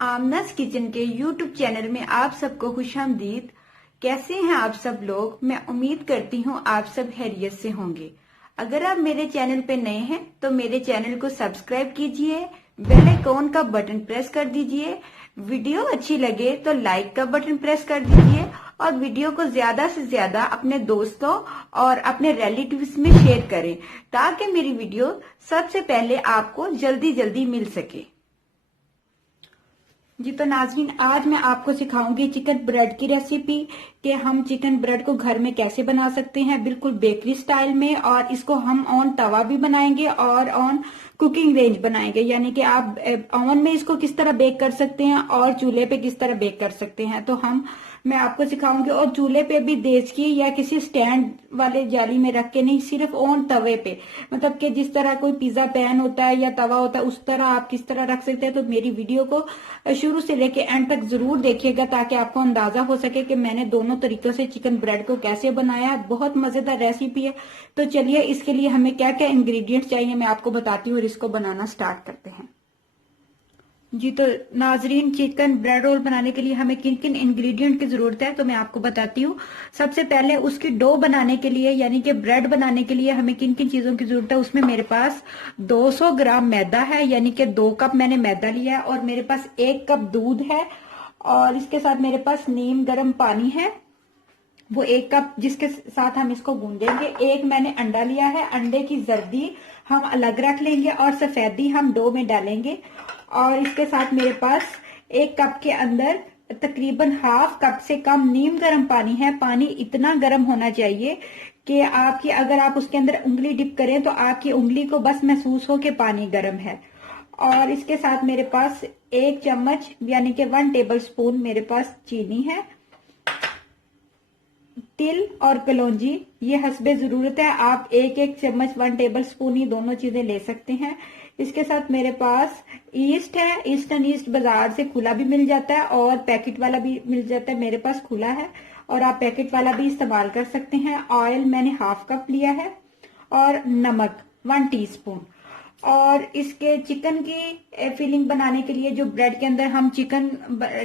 आमनास kitchen के YouTube channel में आप सबको खुशामदीद। कैसे हैं आप सब लोग? मैं उम्मीद करती हूँ आप सब खैरियत से होंगे। अगर आप मेरे चैनल पे नए हैं तो मेरे चैनल को सब्सक्राइब कीजिए, बेल आइकॉन का बटन प्रेस कर दीजिए। वीडियो अच्छी लगे तो लाइक का बटन प्रेस कर दीजिए और वीडियो को ज्यादा से ज्यादा अपने दोस्तों और अपने रिलेटिव्स में शेयर करें ताकि मेरी वीडियो सबसे पहले आपको जल्दी जल्दी मिल सके। जी तो नाज़रीन, आज मैं आपको सिखाऊंगी चिकन ब्रेड की रेसिपी कि हम चिकन ब्रेड को घर में कैसे बना सकते हैं बिल्कुल बेकरी स्टाइल में। और इसको हम ऑन तवा भी बनाएंगे और ऑन कुकिंग रेंज बनाएंगे, यानी कि आप ओवन में इसको किस तरह बेक कर सकते हैं और चूल्हे पे किस तरह बेक कर सकते हैं। तो मैं आपको सिखाऊंगी। और चूल्हे पे भी देश की या किसी स्टैंड वाले जाली में रख के नहीं, सिर्फ ऑन तवे पे, मतलब कि जिस तरह कोई पिज्जा पैन होता है या तवा होता है उस तरह आप किस तरह रख सकते हैं। तो मेरी वीडियो को शुरू से लेके एंड तक जरूर देखिएगा ताकि आपको अंदाजा हो सके कि मैंने दोनों तरीकों से चिकन ब्रेड को कैसे बनाया है। बहुत मजेदार रेसिपी है। तो चलिए इसके लिए हमें क्या क्या इंग्रेडिएंट्स चाहिए मैं आपको बताती हूँ और इसको बनाना स्टार्ट करते हैं। जी तो नाजरीन, चिकन ब्रेड रोल बनाने के लिए हमें किन किन इंग्रेडिएंट की जरूरत है तो मैं आपको बताती हूँ। सबसे पहले उसकी डो बनाने के लिए यानी कि ब्रेड बनाने के लिए हमें किन किन चीजों की जरूरत है। उसमें मेरे पास 200 ग्राम मैदा है, यानी कि 2 कप मैंने मैदा लिया है। और मेरे पास 1 कप दूध है और इसके साथ मेरे पास नीम गर्म पानी है, वो 1 कप, जिसके साथ हम इसको गूंदेंगे। एक मैंने अंडा लिया है, अंडे की जर्दी हम अलग रख लेंगे और सफेदी हम डो में डालेंगे। और इसके साथ मेरे पास 1 कप के अंदर तकरीबन हाफ कप से कम नीम गर्म पानी है। पानी इतना गर्म होना चाहिए कि आपकी, अगर आप उसके अंदर उंगली डिप करें तो आपकी उंगली को बस महसूस हो कि पानी गर्म है। और इसके साथ मेरे पास 1 चम्मच यानी कि 1 टेबल स्पून मेरे पास चीनी है। तिल और कलौंजी ये हस्बे जरूरत है, आप 1 चम्मच 1 टेबल स्पून ही दोनों चीजें ले सकते हैं। इसके साथ मेरे पास ईस्ट है। ईस्टर्न ईस्ट बाजार से खुला भी मिल जाता है और पैकेट वाला भी मिल जाता है। मेरे पास खुला है और आप पैकेट वाला भी इस्तेमाल कर सकते हैं। ऑयल मैंने हाफ कप लिया है और नमक 1 टीस्पून। और इसके चिकन की फिलिंग बनाने के लिए, जो ब्रेड के अंदर हम चिकन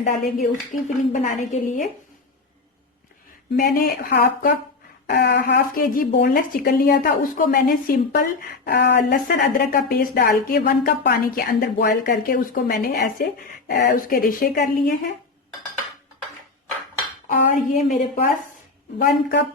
डालेंगे उसकी फिलिंग बनाने के लिए मैंने हाफ केजी बोनलेस चिकन लिया था। उसको मैंने सिंपल लहसुन अदरक का पेस्ट डाल के 1 कप पानी के अंदर बॉईल करके उसको मैंने ऐसे उसके रेशे कर लिए हैं। और ये मेरे पास 1 कप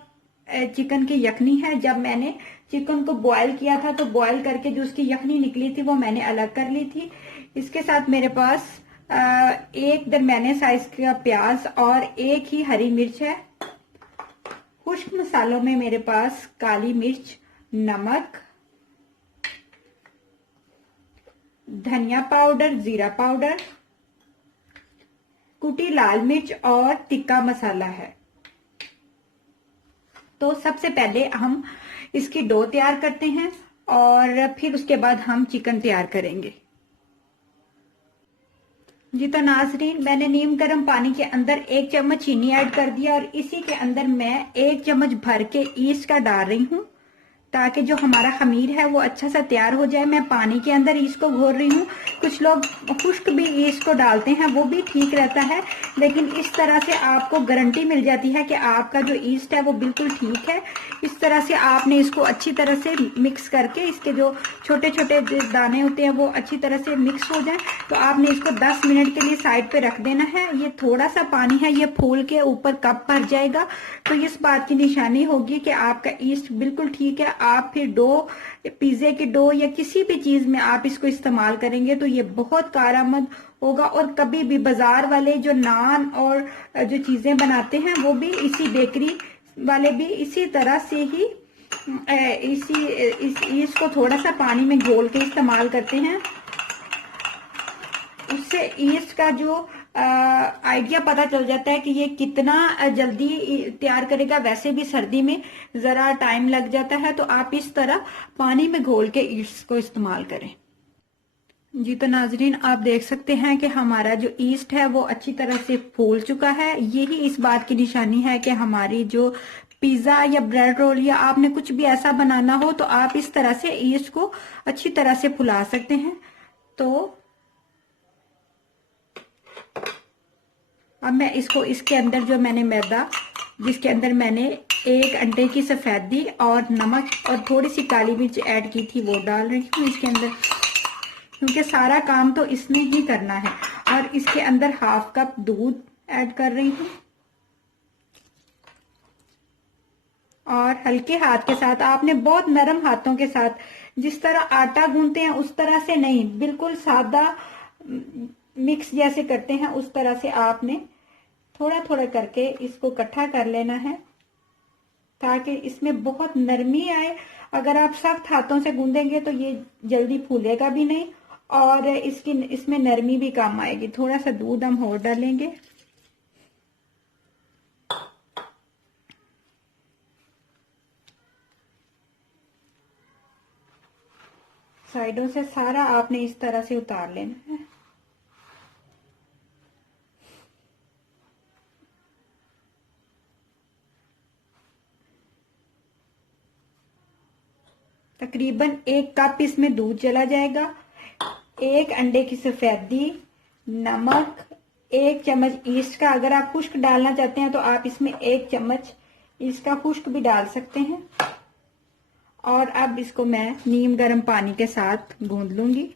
चिकन की यखनी है। जब मैंने चिकन को बॉईल किया था तो बॉईल करके जो उसकी यखनी निकली थी वो मैंने अलग कर ली थी। इसके साथ मेरे पास 1 दरमियाने साइज का प्याज और 1 ही हरी मिर्च है। खुश्क मसालों में मेरे पास काली मिर्च, नमक, धनिया पाउडर, जीरा पाउडर, कुटी लाल मिर्च और तिक्का मसाला है। तो सबसे पहले हम इसकी डो तैयार करते हैं और फिर उसके बाद हम चिकन तैयार करेंगे। जी तो नाजरीन, मैंने नीम गर्म पानी के अंदर 1 चम्मच चीनी ऐड कर दिया और इसी के अंदर मैं 1 चम्मच भर के ईस्ट का डाल रही हूँ ताकि जो हमारा खमीर है वो अच्छा सा तैयार हो जाए। मैं पानी के अंदर ईस्ट को घोर रही हूँ। कुछ लोग खुश्क भी ईस्ट को डालते हैं, वो भी ठीक रहता है, लेकिन इस तरह से आपको गारंटी मिल जाती है कि आपका जो ईस्ट है वो बिल्कुल ठीक है। इस तरह से आपने इसको अच्छी तरह से मिक्स करके इसके जो छोटे छोटे दाने होते हैं वो अच्छी तरह से मिक्स हो जाए। तो आपने इसको 10 मिनट के लिए साइड पे रख देना है। ये थोड़ा सा पानी है, ये फूल के ऊपर कप भर जाएगा तो इस बात की निशानी होगी कि आपका ईस्ट बिल्कुल ठीक है। आप फिर डो, पिज्जे की डो या किसी भी चीज में आप इसको इस्तेमाल करेंगे तो ये बहुत कारआमद होगा। और कभी भी बाजार वाले जो नान और जो चीजें बनाते हैं वो भी इसी बेकरी वाले भी इसी तरह से ही इस ईस्ट को थोड़ा सा पानी में घोल के इस्तेमाल करते हैं। उससे ईस्ट का जो आइडिया पता चल जाता है कि ये कितना जल्दी तैयार करेगा। वैसे भी सर्दी में जरा टाइम लग जाता है, तो आप इस तरह पानी में घोल के ईस्ट को इस्तेमाल करें। जी तो नाजरीन, आप देख सकते हैं कि हमारा जो ईस्ट है वो अच्छी तरह से फूल चुका है। यही इस बात की निशानी है कि हमारी जो पिज्जा या ब्रेड रोल या आपने कुछ भी ऐसा बनाना हो तो आप इस तरह से ईस्ट को अच्छी तरह से फुला सकते हैं। तो अब मैं इसको इसके अंदर जो मैंने मैदा, जिसके अंदर मैंने एक अंडे की सफेदी और नमक और थोड़ी सी काली मिर्च ऐड की थी, वो डाल रही हूँ इसके अंदर, क्योंकि सारा काम तो इसने ही करना है। और इसके अंदर हाफ कप दूध ऐड कर रही हूँ और हल्के हाथ के साथ, आपने बहुत नरम हाथों के साथ, जिस तरह आटा गूंथते हैं उस तरह से नहीं, बिल्कुल सादा मिक्स जैसे करते हैं उस तरह से आपने थोड़ा थोड़ा करके इसको इकट्ठा कर लेना है, ताकि इसमें बहुत नरमी आए। अगर आप सख्त हाथों से गूंदेंगे तो ये जल्दी फूलेगा भी नहीं और इसमें नरमी भी कम आएगी। थोड़ा सा दूध हम और डालेंगे। साइडों से सारा आपने इस तरह से उतार लेना है। तकरीबन 1 कप इसमें दूध चला जाएगा, 1 अंडे की सफेदी, नमक, 1 चम्मच ईस्ट का, अगर आप खुश्क डालना चाहते हैं तो आप इसमें 1 चम्मच इसका खुश्क भी डाल सकते हैं। और अब इसको मैं नीम गर्म पानी के साथ गूंद लूंगी।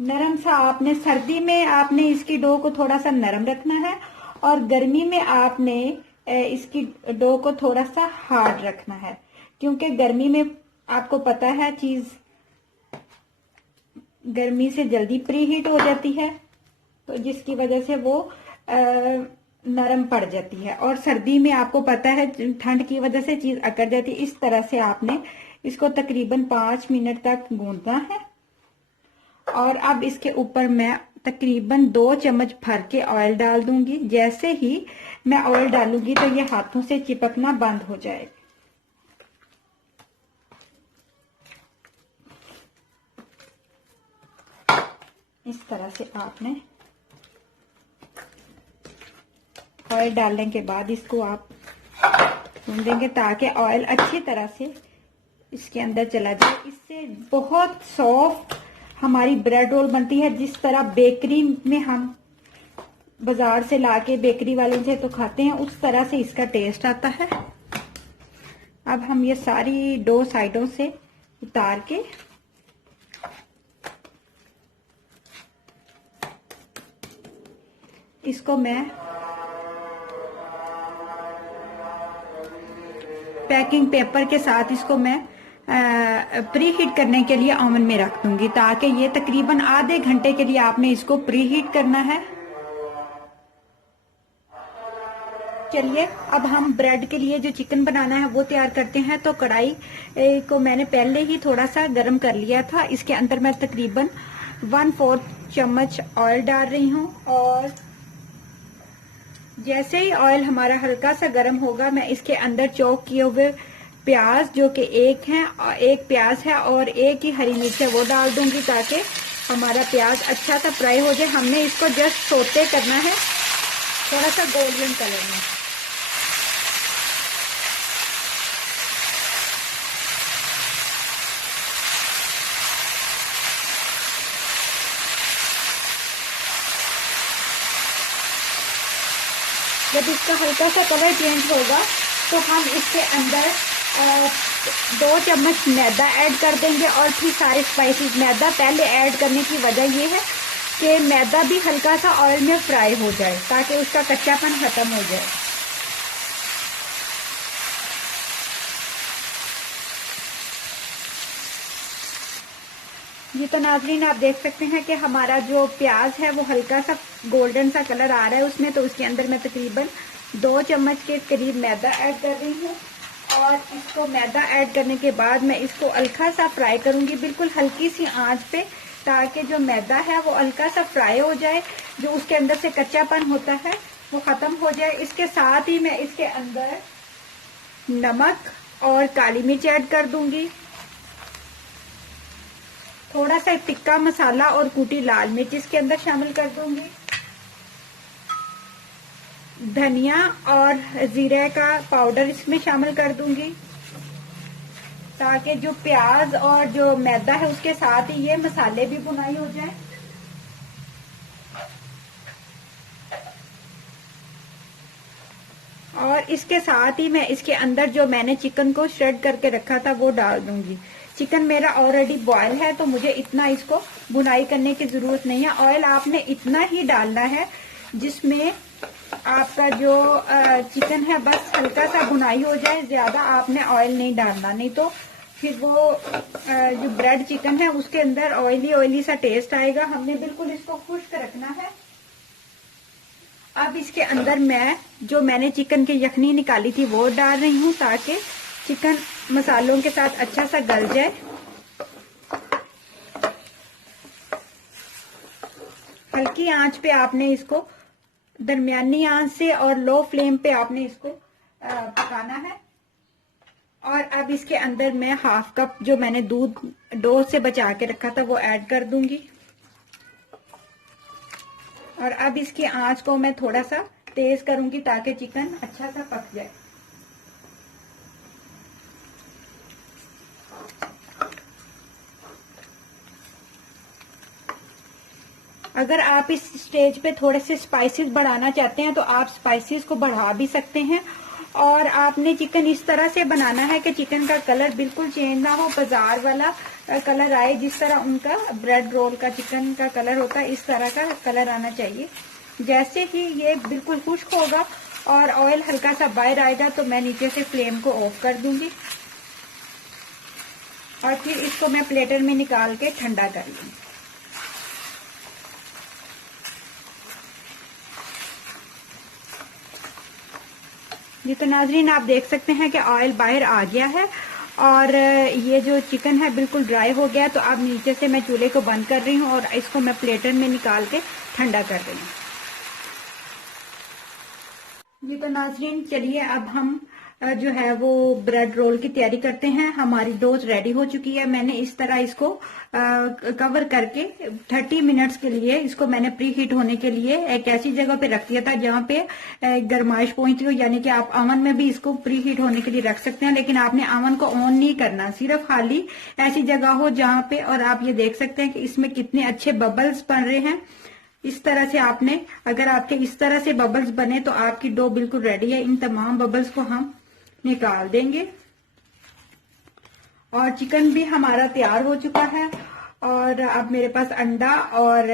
नरम सा, आपने सर्दी में आपने इसकी डो को थोड़ा सा नरम रखना है और गर्मी में आपने इसकी डो को थोड़ा सा हार्ड रखना है, क्योंकि गर्मी में आपको पता है चीज गर्मी से जल्दी प्री हीट हो जाती है, तो जिसकी वजह से वो नरम पड़ जाती है। और सर्दी में आपको पता है ठंड की वजह से चीज अकड़ जाती है। इस तरह से आपने इसको तकरीबन 5 मिनट तक गूंदना है। और अब इसके ऊपर मैं तकरीबन 2 चम्मच भर के ऑयल डाल दूंगी। जैसे ही मैं ऑयल डालूंगी तो ये हाथों से चिपकना बंद हो जाएगा। इस तरह से आपने ऑयल डालने के बाद इसको आप भूनेंगे ताकि ऑयल अच्छी तरह से इसके अंदर चला जाए। इससे बहुत सॉफ्ट हमारी ब्रेड रोल बनती है, जिस तरह बेकरी में हम बाजार से लाके बेकरी वाले से तो खाते हैं, उस तरह से इसका टेस्ट आता है। अब हम ये सारी डो साइडों से उतार के इसको मैं पैकिंग पेपर के साथ इसको मैं प्री हीट करने के लिए ओवन में रख दूंगी, ताकि ये तकरीबन आधे घंटे के लिए आपने इसको प्री हीट करना है। चलिए अब हम ब्रेड के लिए जो चिकन बनाना है वो तैयार करते हैं। तो कढ़ाई को मैंने पहले ही थोड़ा सा गर्म कर लिया था। इसके अंदर मैं तकरीबन 1/4 चम्मच ऑयल डाल रही हूँ और जैसे ही ऑयल हमारा हल्का सा गर्म होगा मैं इसके अंदर चॉप किए हुए प्याज, जो कि एक प्याज है और 1 ही हरी मिर्च है, वो डाल दूंगी ताकि हमारा प्याज अच्छा सा फ्राई हो जाए। हमने इसको जस्ट सोते करना है थोड़ा सा गोल्डन कलर में। जब इसका हल्का सा कलर चेंज होगा तो हम इसके अंदर 2 चम्मच मैदा ऐड कर देंगे और फिर सारे स्पाइसेस। मैदा पहले ऐड करने की वजह यह है कि मैदा भी हल्का सा ऑयल में फ्राई हो जाए ताकि उसका कच्चापन खत्म हो जाए। ये तो नाज़रीन आप देख सकते हैं कि हमारा जो प्याज है वो हल्का सा गोल्डन सा कलर आ रहा है उसमें। तो उसके अंदर मैं तकरीबन 2 चम्मच के करीब मैदा ऐड कर रही हूँ और इसको मैदा ऐड करने के बाद मैं इसको हल्का सा फ्राई करूंगी, बिल्कुल हल्की सी आंच पे, ताकि जो मैदा है वो हल्का सा फ्राई हो जाए, जो उसके अंदर से कच्चापन होता है वो खत्म हो जाए। इसके साथ ही मैं इसके अंदर नमक और काली मिर्च ऐड कर दूंगी, थोड़ा सा टिक्का मसाला और कूटी लाल मिर्च इसके अंदर शामिल कर दूंगी, धनिया और जीरे का पाउडर इसमें शामिल कर दूंगी, ताकि जो प्याज और जो मैदा है उसके साथ ही ये मसाले भी भुनाई हो जाए। और इसके साथ ही मैं इसके अंदर जो मैंने चिकन को श्रेड करके रखा था वो डाल दूंगी। चिकन मेरा ऑलरेडी बॉयल है तो मुझे इतना इसको भुनाई करने की जरूरत नहीं है। ऑयल आपने इतना ही डालना है जिसमें आपका जो चिकन है बस हल्का सा भुनाई हो जाए, ज्यादा आपने ऑयल नहीं डालना, नहीं तो फिर वो जो ब्रेड चिकन है उसके अंदर ऑयली ऑयली सा टेस्ट आएगा। हमने बिल्कुल इसको खुश्क रखना है। अब इसके अंदर मैंने चिकन की यखनी निकाली थी वो डाल रही हूँ ताकि चिकन मसालों के साथ अच्छा सा गल जाए। हल्की आंच पे आपने इसको, दरमियानी आंच से और लो फ्लेम पे आपने इसको पकाना है। और अब इसके अंदर मैं हाफ कप जो मैंने दूध डो से बचा के रखा था वो ऐड कर दूंगी। और अब इसकी आंच को मैं थोड़ा सा तेज करूंगी ताकि चिकन अच्छा सा पक जाए। अगर आप इस स्टेज पे थोड़े से स्पाइसेस बढ़ाना चाहते हैं तो आप स्पाइसेस को बढ़ा भी सकते हैं। और आपने चिकन इस तरह से बनाना है कि चिकन का कलर बिल्कुल चेंज ना हो, बाजार वाला कलर आए, जिस तरह उनका ब्रेड रोल का चिकन का कलर होता है इस तरह का कलर आना चाहिए। जैसे ही ये बिल्कुल खुश्क होगा और ऑयल हल्का सा बाहर आएगा तो मैं नीचे से फ्लेम को ऑफ कर दूंगी और फिर इसको मैं प्लेटर में निकाल के ठंडा कर लूंगी। जी तो नाजरीन आप देख सकते हैं कि ऑयल बाहर आ गया है और ये जो चिकन है बिल्कुल ड्राई हो गया। तो अब नीचे से मैं चूल्हे को बंद कर रही हूँ और इसको मैं प्लेटर में निकाल के ठंडा कर रही हूँ। जी तो नाजरीन चलिए अब हम जो है वो ब्रेड रोल की तैयारी करते हैं। हमारी डो रेडी हो चुकी है। मैंने इस तरह इसको कवर करके 30 मिनट्स के लिए इसको मैंने प्री हीट होने के लिए एक ऐसी जगह पे रख दिया था जहाँ पे गर्माइश पहुंचती हो, यानी कि आप अवन में भी इसको प्री हीट होने के लिए रख सकते हैं, लेकिन आपने अवन को ऑन नहीं करना, सिर्फ खाली ऐसी जगह हो जहाँ पे। और आप ये देख सकते हैं कि इसमें कितने अच्छे बबल्स बन रहे हैं। इस तरह से आपने, अगर आपके इस तरह से बबल्स बने तो आपकी डो बिल्कुल रेडी है। इन तमाम बबल्स को हम निकाल देंगे और चिकन भी हमारा तैयार हो चुका है। और अब मेरे पास अंडा और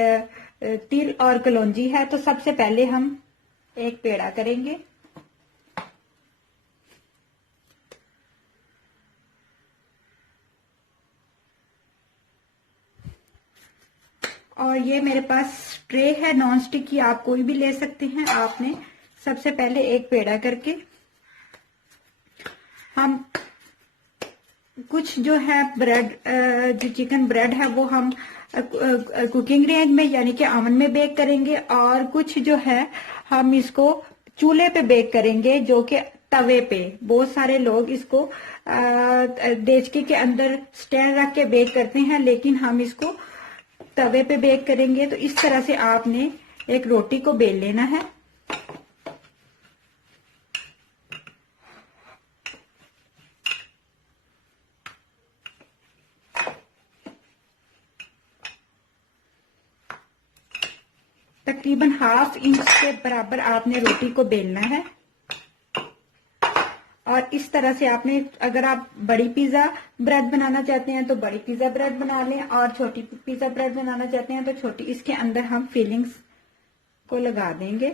तिल और कलौंजी है। तो सबसे पहले हम एक पेड़ा करेंगे। और ये मेरे पास ट्रे है नॉन स्टिक की, आप कोई भी ले सकते हैं। आपने सबसे पहले एक पेड़ा करके हम कुछ जो है ब्रेड, जो चिकन ब्रेड है वो हम कुकिंग रेंज में यानी कि ओवन में बेक करेंगे और कुछ जो है हम इसको चूल्हे पे बेक करेंगे, जो कि तवे पे। बहुत सारे लोग इसको देचकी के अंदर स्टैंड रख के बेक करते हैं, लेकिन हम इसको तवे पे बेक करेंगे। तो इस तरह से आपने एक रोटी को बेल लेना है। तकरीबन ½ इंच के बराबर आपने रोटी को बेलना है। और इस तरह से आपने, अगर आप बड़ी पिज्जा ब्रेड बनाना चाहते हैं तो बड़ी पिज्जा ब्रेड बना लें, और छोटी पिज्जा ब्रेड बनाना चाहते हैं तो छोटी। इसके अंदर हम फिलिंग्स को लगा देंगे।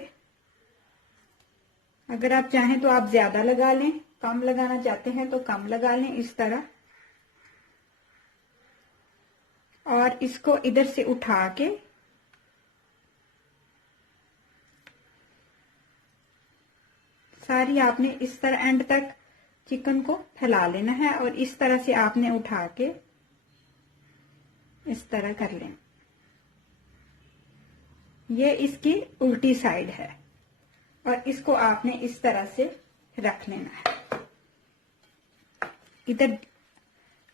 अगर आप चाहें तो आप ज्यादा लगा लें, कम लगाना चाहते हैं तो कम लगा लें, इस तरह। और इसको इधर से उठा के सारी आपने इस तरह एंड तक चिकन को फैला लेना है और इस तरह से आपने उठा के इस तरह कर लेना। ये इसकी उल्टी साइड है और इसको आपने इस तरह से रख लेना है। इधर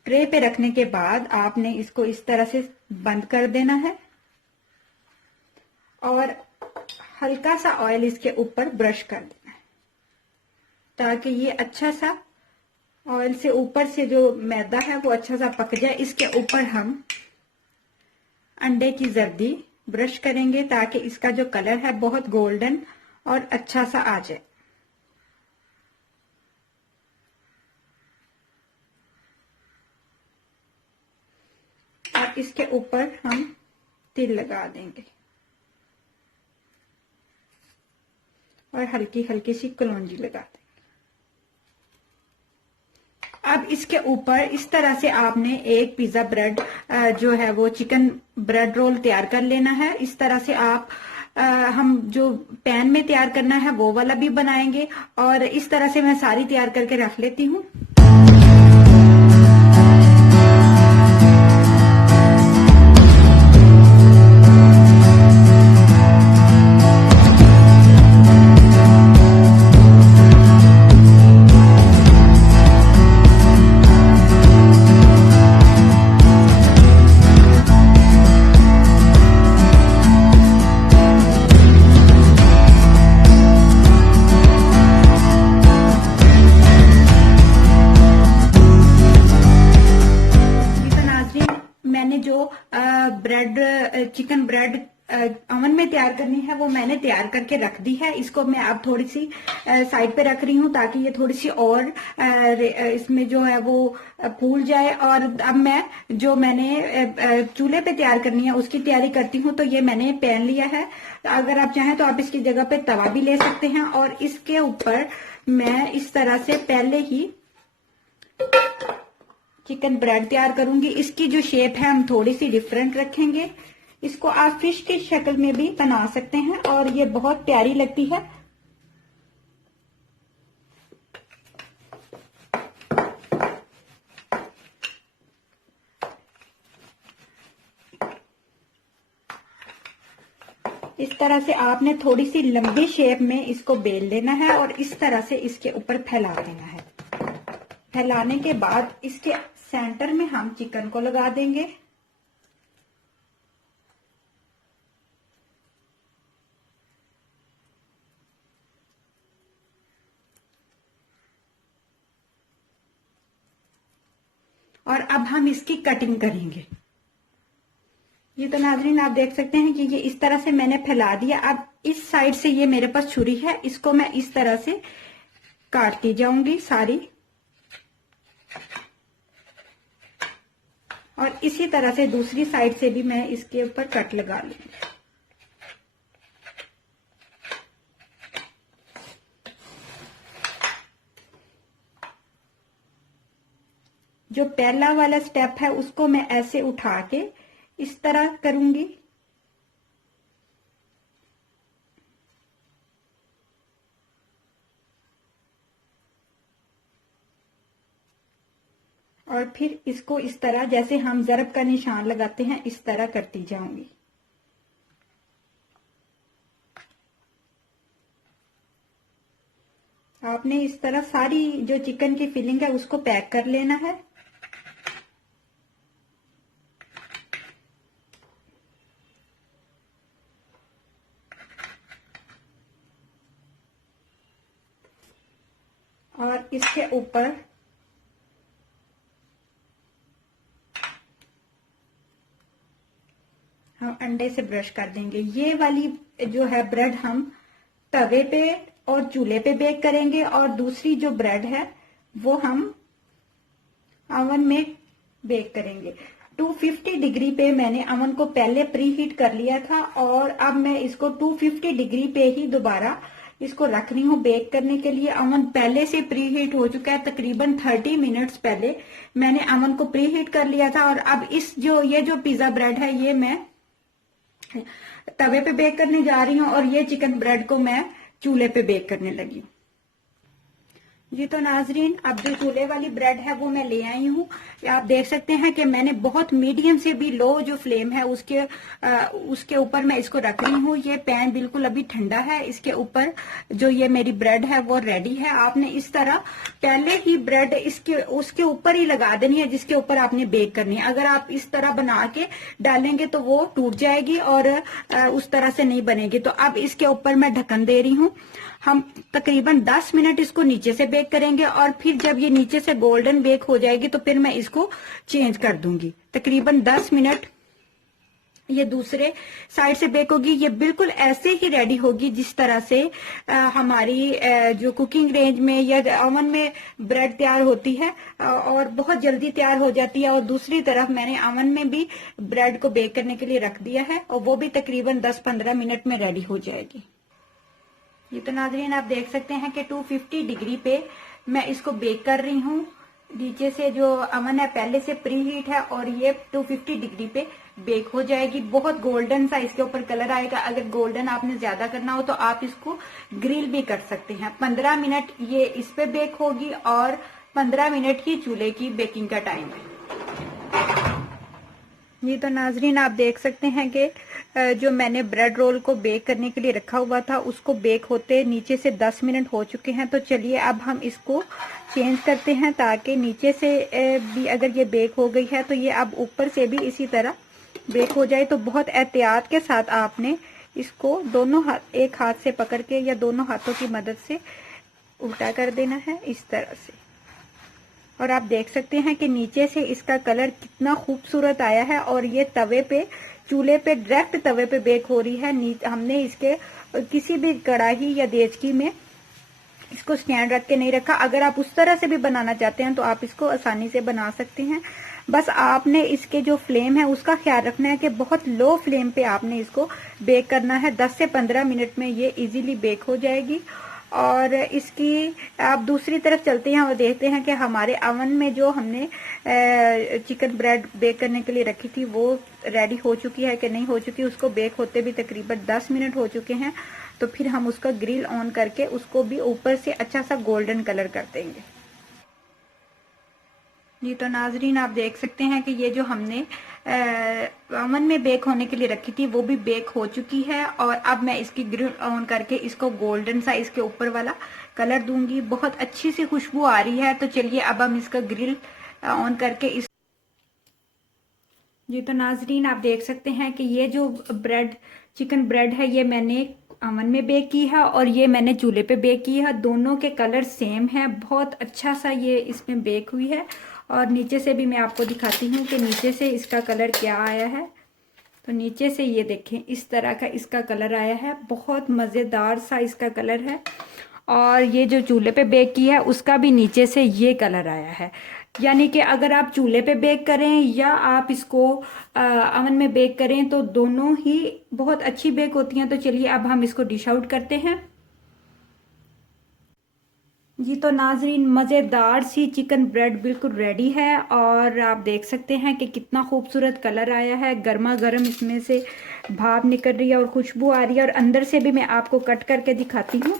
ट्रे पे रखने के बाद आपने इसको इस तरह से बंद कर देना है और हल्का सा ऑयल इसके ऊपर ब्रश कर देना है ताकि ये अच्छा सा ऑयल से ऊपर से जो मैदा है वो अच्छा सा पक जाए, इसके ऊपर हम अंडे की जर्दी ब्रश करेंगे ताकि इसका जो कलर है बहुत गोल्डन और अच्छा सा आ जाए। और इसके ऊपर हम तिल लगा देंगे और हल्की हल्की सी कलौंजी लगा देंगे। अब इसके ऊपर इस तरह से आपने एक पिज्जा ब्रेड जो है वो चिकन ब्रेड रोल तैयार कर लेना है। इस तरह से आप हम जो पैन में तैयार करना है वो वाला भी बनाएंगे, और इस तरह से मैं सारी तैयार करके रख लेती हूँ। मैंने जो चिकन ब्रेड अवन में तैयार करनी है वो मैंने तैयार करके रख दी है। इसको मैं अब थोड़ी सी साइड पे रख रही हूँ ताकि ये थोड़ी सी और इसमें जो है वो फूल जाए। और अब मैं जो मैंने चूल्हे पे तैयार करनी है उसकी तैयारी करती हूँ। तो ये मैंने पैन लिया है, अगर आप चाहें तो आप इसकी जगह पे तवा भी ले सकते हैं। और इसके ऊपर मैं इस तरह से पहले ही चिकन ब्रेड तैयार करूंगी। इसकी जो शेप है हम थोड़ी सी डिफरेंट रखेंगे। इसको आप फिश की शक्ल में भी बना सकते हैं और ये बहुत प्यारी लगती है। इस तरह से आपने थोड़ी सी लंबी शेप में इसको बेल लेना है और इस तरह से इसके ऊपर फैला देना है। फैलाने के बाद इसके सेंटर में हम चिकन को लगा देंगे। और अब हम इसकी कटिंग करेंगे। ये तो नाज़रीन आप देख सकते हैं कि ये इस तरह से मैंने फैला दिया। अब इस साइड से ये मेरे पास छुरी है, इसको मैं इस तरह से काटती जाऊंगी सारी, और इसी तरह से दूसरी साइड से भी मैं इसके ऊपर कट लगा लूंगी। जो पहला वाला स्टेप है उसको मैं ऐसे उठा के इस तरह करूंगी, और फिर इसको इस तरह जैसे हम ज़रब का निशान लगाते हैं इस तरह करती जाऊंगी। आपने इस तरह सारी जो चिकन की फिलिंग है उसको पैक कर लेना है। और इसके ऊपर हम अंडे से ब्रश कर देंगे। ये वाली जो है ब्रेड हम तवे पे और चूल्हे पे बेक करेंगे, और दूसरी जो ब्रेड है वो हम अवन में बेक करेंगे। 250 डिग्री पे मैंने अवन को पहले प्री हीट कर लिया था, और अब मैं इसको 250 डिग्री पे ही दोबारा इसको रख रही हूँ बेक करने के लिए। अवन पहले से प्री हीट हो चुका है, तकरीबन 30 मिनट्स पहले मैंने अवन को प्री हीट कर लिया था। और अब ये जो पिज्जा ब्रेड है ये मैं तवे पे बेक करने जा रही हूँ, और ये चिकन ब्रेड को मैं चूल्हे पे बेक करने लगी हूँ। जी तो नाजरीन अब जो चूल्हे वाली ब्रेड है वो मैं ले आई हूँ। आप देख सकते हैं कि मैंने बहुत मीडियम से भी लो जो फ्लेम है उसके ऊपर मैं इसको रख रही हूँ। ये पैन बिल्कुल अभी ठंडा है। इसके ऊपर जो ये मेरी ब्रेड है वो रेडी है। आपने इस तरह पहले ही ब्रेड उसके ऊपर ही लगा देनी है जिसके ऊपर आपने बेक करनी है। अगर आप इस तरह बना के डालेंगे तो वो टूट जाएगी और उस तरह से नहीं बनेगी। तो अब इसके ऊपर मैं ढक्कन दे रही हूँ। हम तकरीबन 10 मिनट इसको नीचे से बेक करेंगे और फिर जब ये नीचे से गोल्डन बेक हो जाएगी तो फिर मैं इसको चेंज कर दूंगी। तकरीबन 10 मिनट ये दूसरे साइड से बेक होगी। ये बिल्कुल ऐसे ही रेडी होगी जिस तरह से हमारी जो कुकिंग रेंज में या ओवन में ब्रेड तैयार होती है और बहुत जल्दी तैयार हो जाती है। और दूसरी तरफ मैंने ओवन में भी ब्रेड को बेक करने के लिए रख दिया है और वो भी तकरीबन 10-15 मिनट में रेडी हो जाएगी। ये तो नाज़रीन आप देख सकते हैं कि 250 डिग्री पे मैं इसको बेक कर रही हूँ। नीचे से जो अवन है पहले से प्री हीट है और ये 250 डिग्री पे बेक हो जाएगी। बहुत गोल्डन सा इसके ऊपर कलर आएगा। अगर गोल्डन आपने ज्यादा करना हो तो आप इसको ग्रिल भी कर सकते हैं। 15 मिनट ये इस पे बेक होगी और 15 मिनट ही चूल्हे की बेकिंग का टाइम है। ये तो नाजरीन आप देख सकते हैं कि जो मैंने ब्रेड रोल को बेक करने के लिए रखा हुआ था उसको बेक होते नीचे से 10 मिनट हो चुके हैं। तो चलिए अब हम इसको चेंज करते हैं ताकि नीचे से भी अगर ये बेक हो गई है तो ये अब ऊपर से भी इसी तरह बेक हो जाए। तो बहुत एहतियात के साथ आपने इसको दोनों हाथ एक हाथ से पकड़ के या दोनों हाथों की मदद से उल्टा कर देना है इस तरह से। और आप देख सकते हैं कि नीचे से इसका कलर कितना खूबसूरत आया है और ये तवे पे चूल्हे पे डायरेक्ट तवे पे बेक हो रही है। हमने इसके किसी भी कढ़ाई या देचकी में इसको स्टैंड रख के नहीं रखा। अगर आप उस तरह से भी बनाना चाहते हैं तो आप इसको आसानी से बना सकते हैं। बस आपने इसके जो फ्लेम है उसका ख्याल रखना है कि बहुत लो फ्लेम पे आपने इसको बेक करना है। 10 से 15 मिनट में ये इजीली बेक हो जाएगी। और इसकी आप दूसरी तरफ चलते हैं और देखते हैं कि हमारे अवन में जो हमने चिकन ब्रेड बेक करने के लिए रखी थी वो रेडी हो चुकी है कि नहीं हो चुकी। उसको बेक होते भी तकरीबन 10 मिनट हो चुके हैं। तो फिर हम उसका ग्रिल ऑन करके उसको भी ऊपर से अच्छा सा गोल्डन कलर कर देंगे। जी तो नाजरीन आप देख सकते हैं कि ये जो हमने ओवन में बेक होने के लिए रखी थी वो भी बेक हो चुकी है। और अब मैं इसकी ग्रिल ऑन करके इसको गोल्डन सा इसके ऊपर वाला कलर दूंगी। बहुत अच्छी सी खुशबू आ रही है। तो चलिए अब हम इसका ग्रिल ऑन करके इस जी तो नाजरीन आप देख सकते हैं कि ये जो चिकन ब्रेड है ये मैंने ओवन में बेक की है और ये मैंने चूल्हे पे बेक की है। दोनों के कलर सेम है। बहुत अच्छा सा ये इसमें बेक हुई है। और नीचे से भी मैं आपको दिखाती हूँ कि नीचे से इसका कलर क्या आया है। तो नीचे से ये देखें इस तरह का इसका कलर आया है। बहुत मज़ेदार सा इसका कलर है। और ये जो चूल्हे पे बेक की है उसका भी नीचे से ये कलर आया है। यानी कि अगर आप चूल्हे पे बेक करें या आप इसको ओवन में बेक करें तो दोनों ही बहुत अच्छी बेक होती हैं। तो चलिए अब हम इसको डिश आउट करते हैं। जी तो नाजरीन मज़ेदार सी चिकन ब्रेड बिल्कुल रेडी है। और आप देख सकते हैं कि कितना खूबसूरत कलर आया है। गर्मा गर्म इसमें से भाप निकल रही है और खुशबू आ रही है। और अंदर से भी मैं आपको कट करके दिखाती हूँ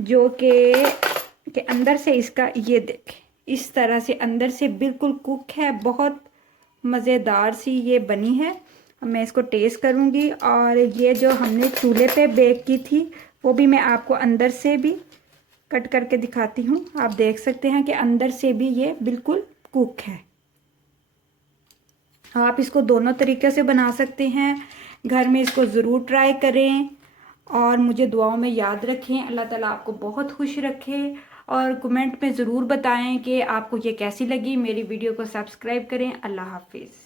जो कि अंदर से इसका ये देखें इस तरह से अंदर से बिल्कुल कुक है। बहुत मज़ेदार सी ये बनी है। मैं इसको टेस्ट करूँगी। और ये जो हमने चूल्हे पे बेक की थी वो भी मैं आपको अंदर से भी कट करके दिखाती हूँ। आप देख सकते हैं कि अंदर से भी ये बिल्कुल कुक है। आप इसको दोनों तरीके से बना सकते हैं। घर में इसको ज़रूर ट्राई करें और मुझे दुआओं में याद रखें। अल्लाह ताला आपको बहुत खुश रखे। और कमेंट में ज़रूर बताएं कि आपको ये कैसी लगी। मेरी वीडियो को सब्सक्राइब करें। अल्लाह हाफिज़।